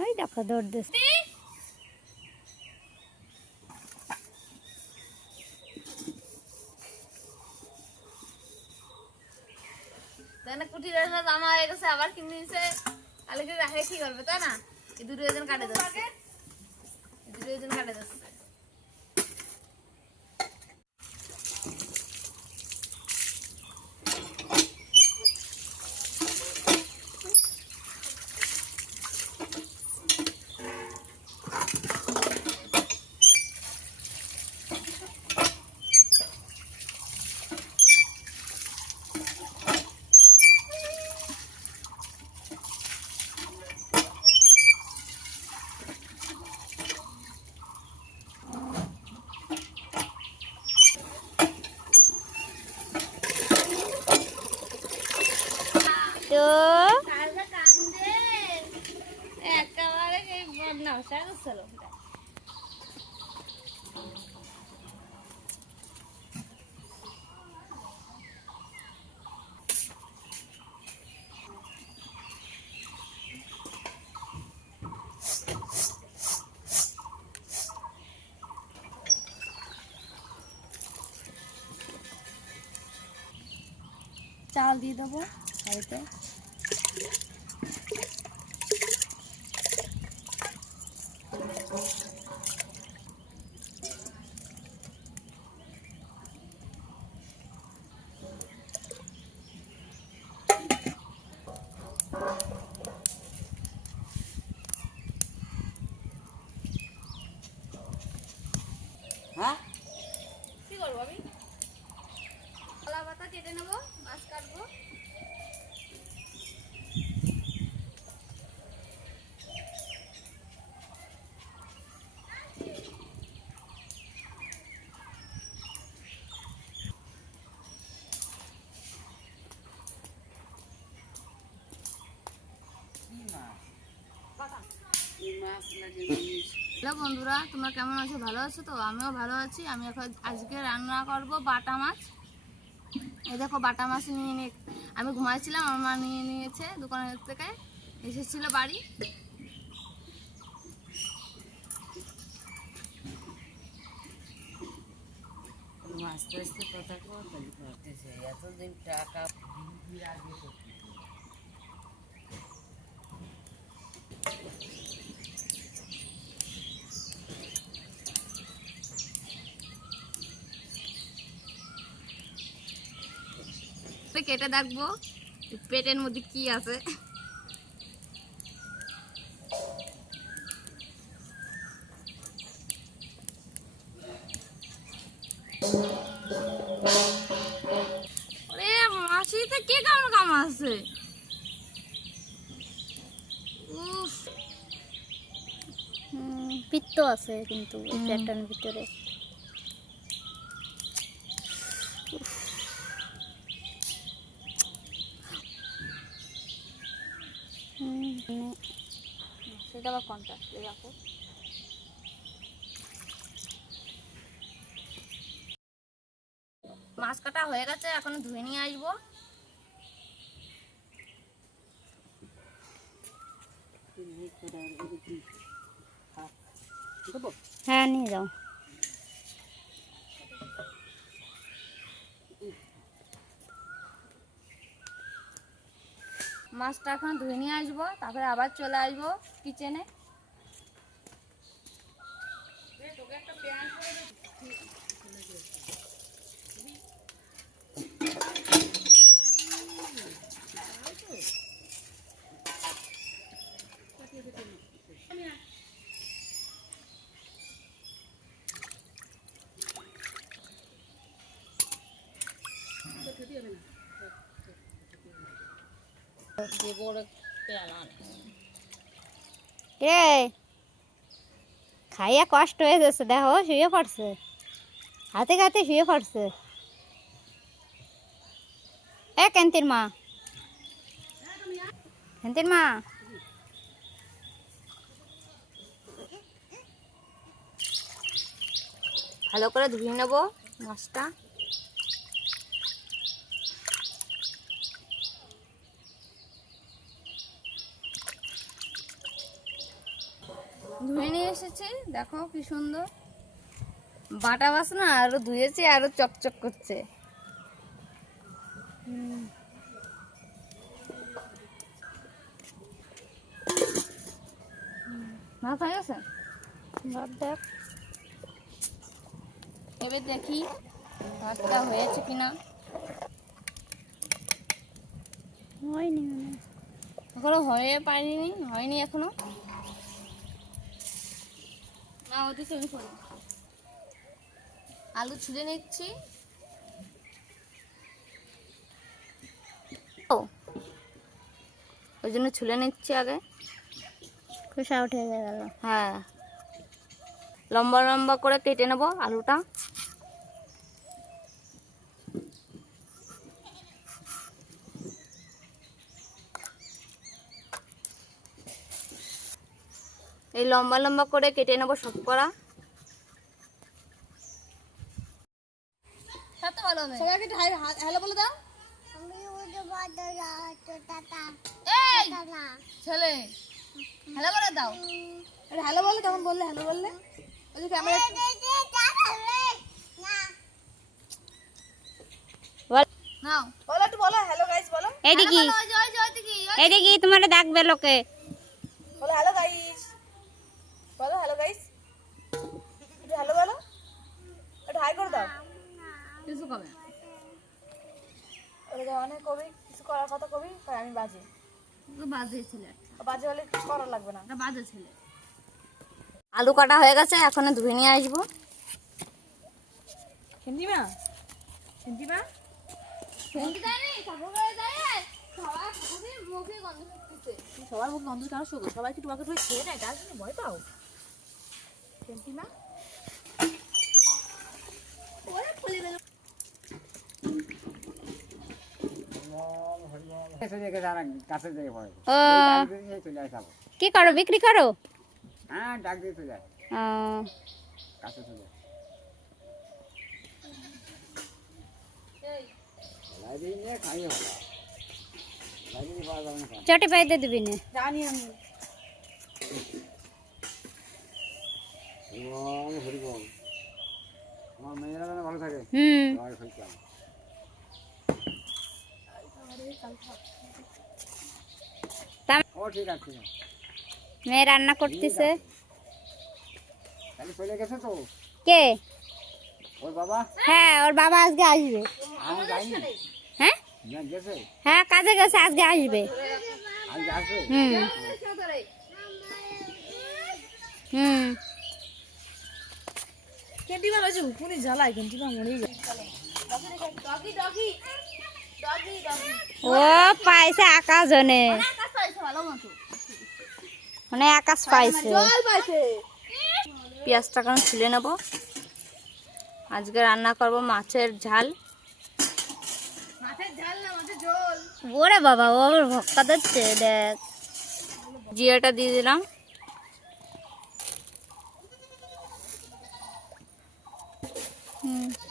ওই দেখো দৌড় দিচ্ছে। কুটির জামা হয়ে গেছে, আবার কিনে দিচ্ছে। কালকে রাখে কি করবে তাই না? এই দুটো ওজন কাটে যাচ্ছে, দুটো ওজন কাটে যাচ্ছে। তো একেবারে বদনাম ছিল। চাল দিয়ে দেবো হাঁড়িতে। হ্যাঁ কি করবো আমি? কলা পাতা কেটে নেবো, মাছ কাটবো। হ্যালো বন্ধুরা, তোমরা কেমন আছো? ভালো আছো তো? আমিও ভালো আছি। আমি এখন আজকে রান্না করব বাটা মাছ। এই দেখো বাটা মাছ নিয়ে আমি ঘুমাইছিলাম, আমার মা নিয়ে নিয়েছে দোকানের থেকে, এসেছিল বাড়ি। আস্তে আস্তে কথা করতেছে এতদিন টাকা আগে কেটে দেখবো পেটের মধ্যে কি আছে। মাছিতে কি কেমন কাম আছে? পিত্ত আছে কিন্তু পেটের ভিতরে। সেটা আবার কোনটা দেখো। মাছ কাটা হয়ে গেছে, এখন ধুয়ে নিয়ে আসবো। হ্যাঁ নিয়ে যাও। মাছটা এখন ধুয়ে নিয়ে আসবো, তারপরে আবার চলে আসবো কিচেনে। খাইয়া কষ্ট হয়ে যাচ্ছে, দেখো শুয়ে পড়ছে, হাতে হাতে শুয়ে পড়ছে। কেন্তির মা, কেন্তির মা, ভালো করে ধুয়ে নেবো মাছটা। এসেছি, দেখো কি সুন্দর বাটা মাছ না, আরো ধুয়েছি আরো চকচক করছে। ভাত হয়ে গেছে, ভাত দেখ এবার দেখি ভাতটা হয়েছে কিনা। হয়নি মানে এখনো হয়নি এখনো। না ওতে চলে পড়ে। আলু ছুলে নিচ্ছি। ওই জন্য ছুলে নিচ্ছি আগে। খোসা উঠে গেল। হ্যাঁ, লম্বা লম্বা করে কেটে নেব আলুটা। এই লম্বা লম্বা করে কেটে নেব সব করা। সবাইকে হ্যালো বলে দাও। এই ছেলে হ্যালো বলে দাও। হ্যালো বলে কেমন বললে? হ্যালো বললে ওই যে ক্যামেরা নাও বলো, একটু বলো হ্যালো গাইস বলো। এইদিকে এইদিকে তোমার ডাকবে লোকে। বলো হ্যালো গাইস, বলো হ্যালো গাইস, একটু হ্যালো বলো, একটু হাই করে দাও। কিছু কবে ওরে অনেক কবি কিছু করার কথা কবি, আমি বাজে বাজে ছেলে, বাজে হলে কিছু করা লাগবে না, বাজে ছেলে। আলু কাটা হয়ে গেছে, এখন ধুয়ে নিয়ে আসবো। খেন্দিমা খেন্দিমা সবার মুখ গন্ধ কেন শুকো? সবাই কি তোমাকে তুমি খেয়ে নেয়, তার জন্য ভয় পাও? খেন্দিমা কি করো, বিক্রি করো? হ্যাঁ ডাক দিয়ে চলে যায়, ও, কাছে চলে যায়। লাইব্রেরি নিয়ে খাই হবে, লাইব্রেরি পাওয়া যাবে না। চটে পাইতে দিবি না। জানি আমি। হরিবল হরিবল, আমার মেয়েরা যেন ভালো থাকে। সবাই হইতাম ও ঠিক আছে। মেয়ে রান্না করতেছে। তাহলে চলে গেছে তো কে? ওর বাবা? হ্যাঁ, ওর বাবা আজকে আসবে। আমি যাইনি। হ্যাঁ না গেছে, হ্যাঁ, কাজে গেছে, আজকে আসবে। আজ আসবে। খেন্দিমা হয়েছে পুরি জ্বালায়, খেন্দিমা মরেই যায়। ও পাইছে আকাশনে, মানে আকাশ পাইছে। পেঁয়াজটা কারণ ছুলে নেব। আজকে রান্না করব মাছের ঝাল। ওরে বাবা, ও আবার ভক্কা দিচ্ছে দেখ। জিরাটা দিয়ে দিলাম।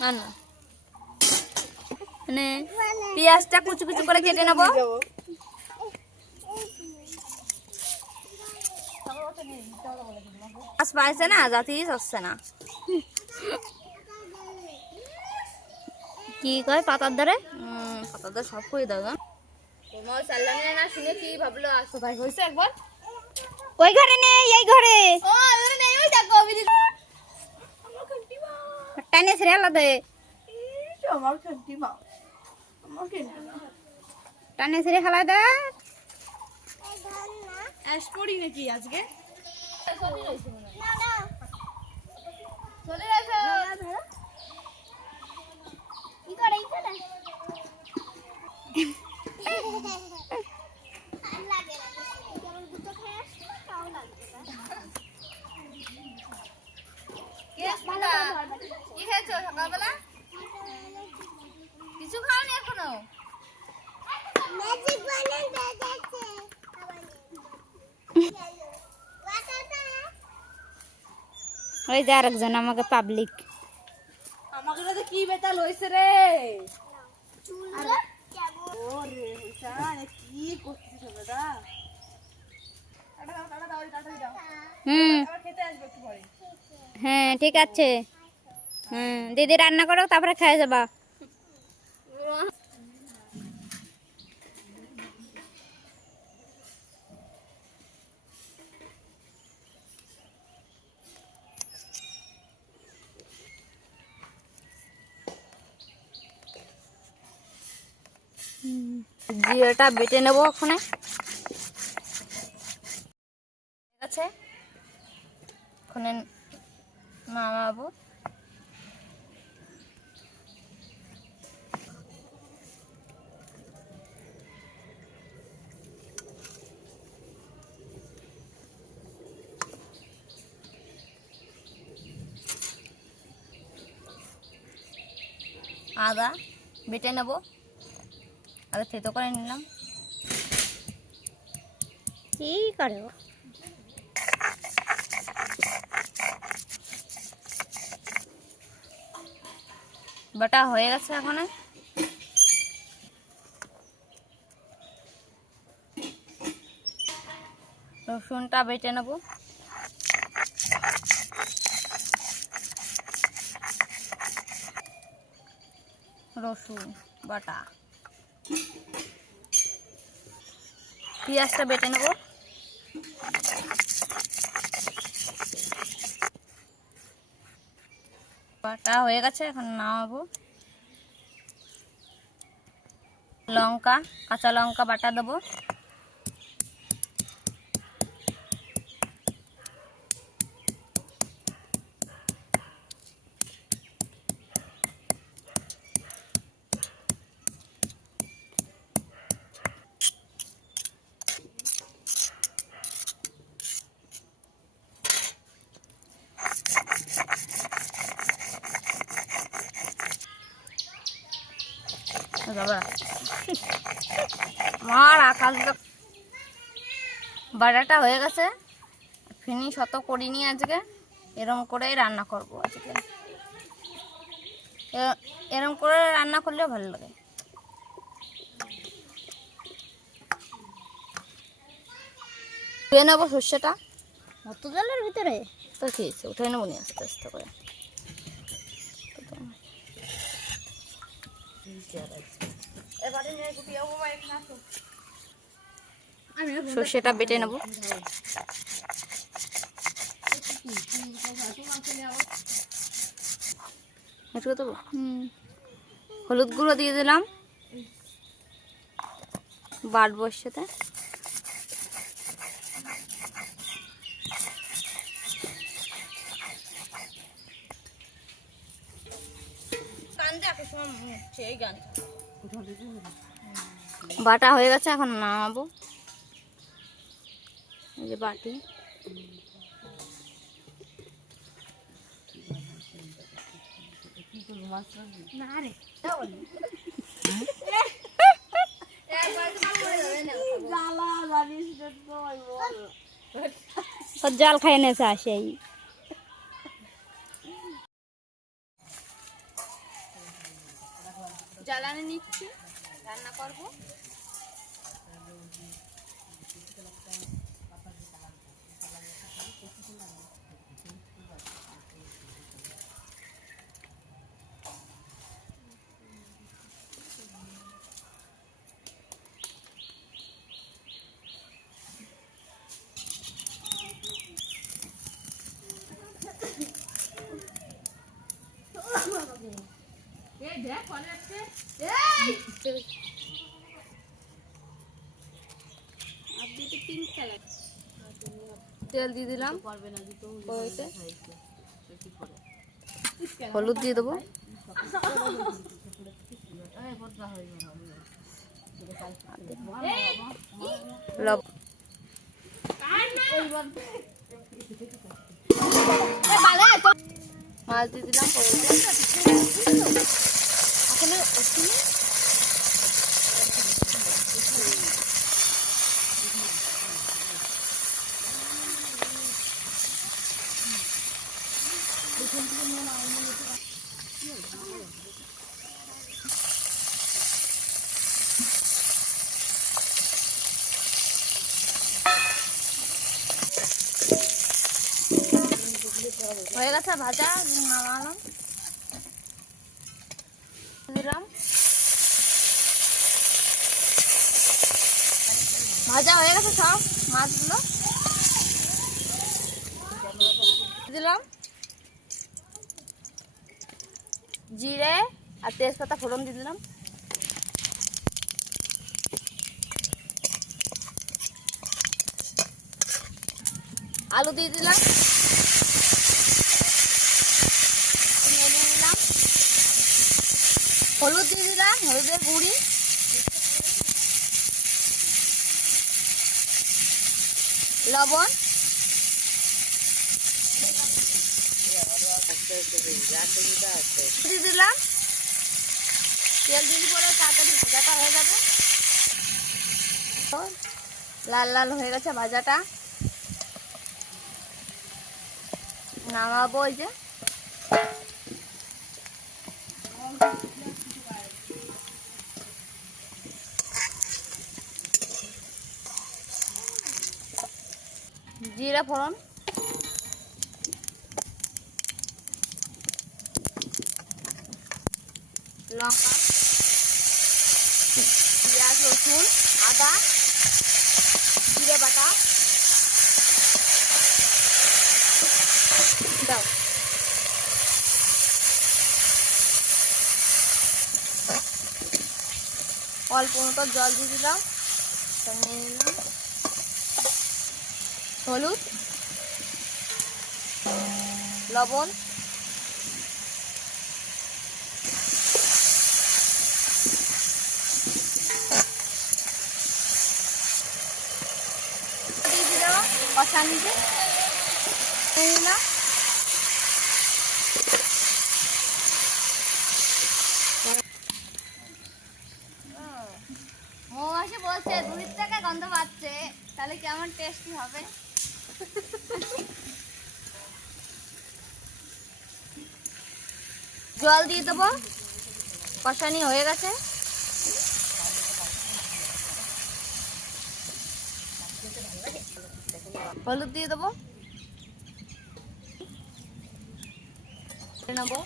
না না, মানে পেঁয়াজটা কুচু কুচু করে কেটে নেব। মাছ পাইছে না, জাতিস হচ্ছে না। কি কয় পাতার ধরে? পাতা তো সব করে দাও। তোমার চাল্লানি না শুনে কি ভাবলো? আসো ভাই হয়েছে একবার। ওই ঘরে নেই, এই ঘরে ও এবারে নেই, ওই দেখো আমি আমার খান্টিমা, টানে ছেড়ে আলাদা, আমার খান্টিমা, আমার খান্টিমা টানে ছেড়ে খেলা দে। অ্যাশ পড়ি নাকি আজকে? চলে আসো। কি করে এই করে? কি খেয়েছো সকালবেলা? কিছু খাওনি এখনো? ওই যে আরেকজন আমাকে পাবলিক। আমাকে তো কি বেতাল হইছে রে? ওরে কি করছিস বেটা? হুম হ্যাঁ ঠিক আছে। হুম দিদি রান্না করো তারপরে খেয়ে যাবা। জিরাটা বেটে নেবো ওখানে। ঠিক আছে, ওখানে নামাবো। আদা বেটে নেবো, আদা থেতো করে নিলাম। কি করো? বাটা হয়ে গেছে। এখন রসুনটা বেটে নেব। রসুন বাটা, পেঁয়াজটা বেটে নেব। বাটা হয়ে গেছে, এখন নামাবো। লঙ্কা, কাঁচা লঙ্কা বাটা দেবো। বাবা আমার আকাশ বাটাটা হয়ে গেছে, ফিনিশ অত করিনি আজকে, এরম করেই রান্না করব আজকে। এরম করে রান্না করলে ভালো লাগে। ধুয়ে নেবো সর্ষেটা। অত জলের ভিতরে তো খেয়েছে, উঠে নেবো নি আস্তে আস্তে করে। সর্ষেটা বেটে নেবো। একটু দেবো। হলুদ গুঁড়ো দিয়ে দিলাম, বাটবো এর সাথে। বাটা হয়ে গেছে, এখন নামাবো। এই যে বাটি, জল খাই নেছে আসেই। জ্বালানি নিচ্ছি, রান্না করবো। তেল দিয়ে দিলাম, কড়াইতে হলুদ দিয়ে দেবো। লবণ, মাছ দিয়ে দিলাম কড়াইতে। হয়ে গেছে ভাজা, নামালাম, দিলাম। ভাজা হয়ে গেছে সব মাছগুলো, দিলাম জিরে আর তেজপাতা ফোড়ন দিয়ে দিলাম। আলু দিয়ে দিলাম, নেড়ে নিলাম। হলুদ দিয়ে দিলাম, হলুদের গুঁড়ি, লবণ, দিয়ে দিলাম। তেল দিলে পরে তাড়াতাড়ি ভাজাটা হয়ে যাবে। লাল লাল হয়ে গেছে ভাজাটা, নামাবো। ওই যে জিরা ফোড়ন, লঙ্কা, পেঁয়াজ, রসুন, আদা, জিরে বাটা দাও। অল্প মতো জল দিয়ে দিলাম, নিয়ে নিলাম। হলুদ, লবণ, দিয়ে দিলাম কষা নিতে, নিয়ে নিলাম। মৌমাছি বলছে 2 টাকা গন্ধ পাচ্ছে, তাহলে কেমন টেস্টি হবে। জল দিয়ে দেবো, কষানি হয়ে গেছে। হলুদ দিয়ে দেবো, নেবো।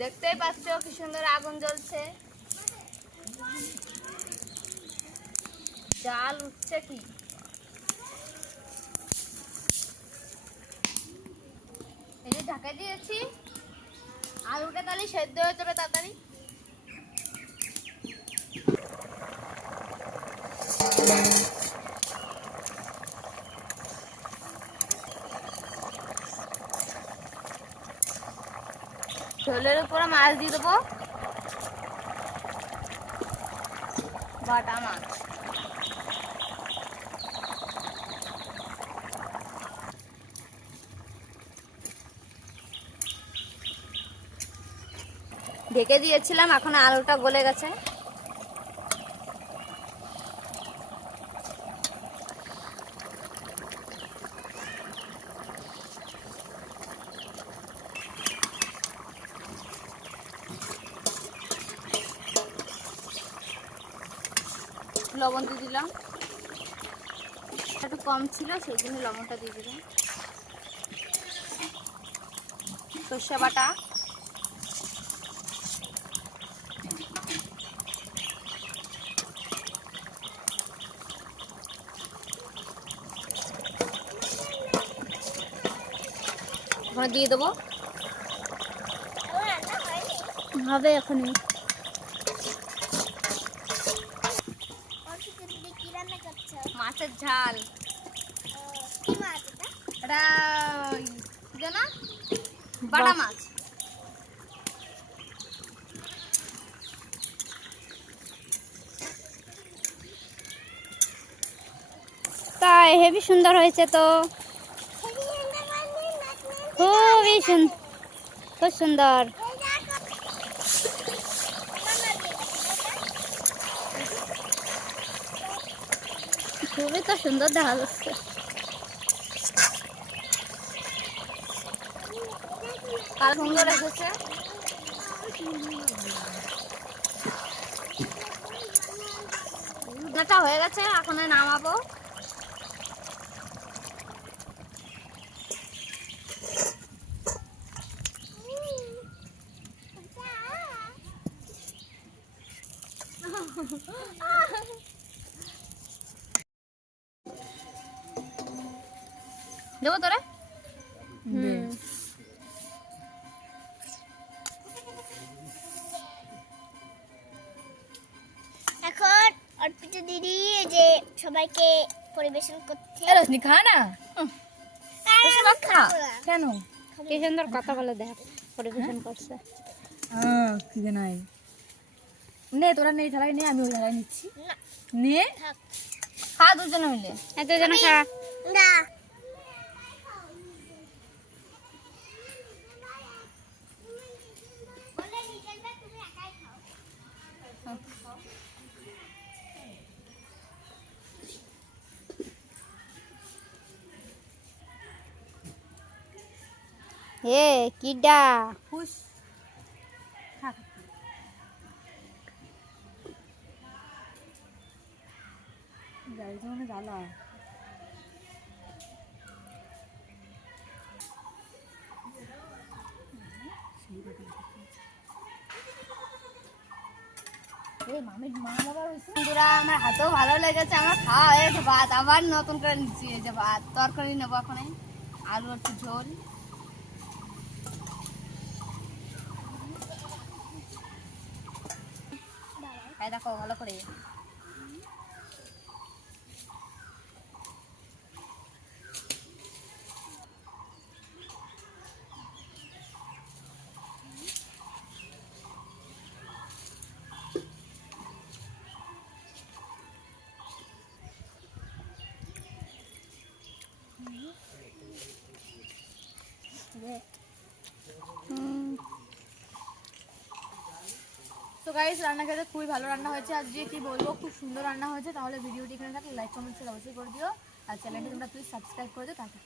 দেখতেই পাচ্ছ কি সুন্দর আগুন জ্বলছে, জাল উঠছে কি। এই যে ঢাকা দিয়েছি, আলুটা তাহলে সেদ্ধ হয়ে যাবে তাড়াতাড়ি। ঝোলের উপরে মাছ দিয়ে দেবো, বাটা মাছ। ঢেকে দিয়েছিলাম, এখন আলুটা গলে গেছে। লবণ দিয়ে দিলাম, একটু কম ছিল সেই জন্য লবণটা দিয়ে দিলাম। সর্ষে বাটা, দিয়ে দেবো, হবে এখনই। মাছের ঝাল, এটা না বাটা মাছ। তাই হেবি সুন্দর হয়েছে তো, খুবই সুন্দর, খুব সুন্দর। খুবই তো সুন্দর দেখা যাচ্ছে। কাল সুন্দর এসেছে। রান্নাটা হয়ে গেছে, এখন নামাবো। দেবো তোরে? এখন অর্পিতা দিদি এই যে সবাইকে পরিবেশন করছে। রজনী খা না, খা। কেন? কি সুন্দর কথা বলে দেখ, পরিবেশন করছে। খিদে নাই। নে তোরা নেই থালায় নে, আমি ওই থালায় নিচ্ছি। না, নে থাক। খা দুজনে মিলে। এতজন খা। না, এ কিডা খুশ খা। গাড়ি তো মানে জ্বালা। বন্ধুরা, আমার হাতেও ভালো লেগেছে, আমার খাওয়া হয়েছে ভাত, আবার নতুন করে নিচ্ছি। এই যে ভাত, তরকারি নেবো এখন, আলু একটু ঝোল। খাই দেখো ভালো করে। তো গাইস, রান্না খেতে খুবই ভালো রান্না হয়েছে আজকে, কি বলবো, খুব সুন্দর রান্না হয়েছে। তাহলে ভিডিওটি এখানে থাকলে লাইক কমেন্ট শেয়ার অবশ্যই করে দিও, আর চ্যানেলটি তোমরা প্লিজ সাবস্ক্রাইব করে দিও। টাটা।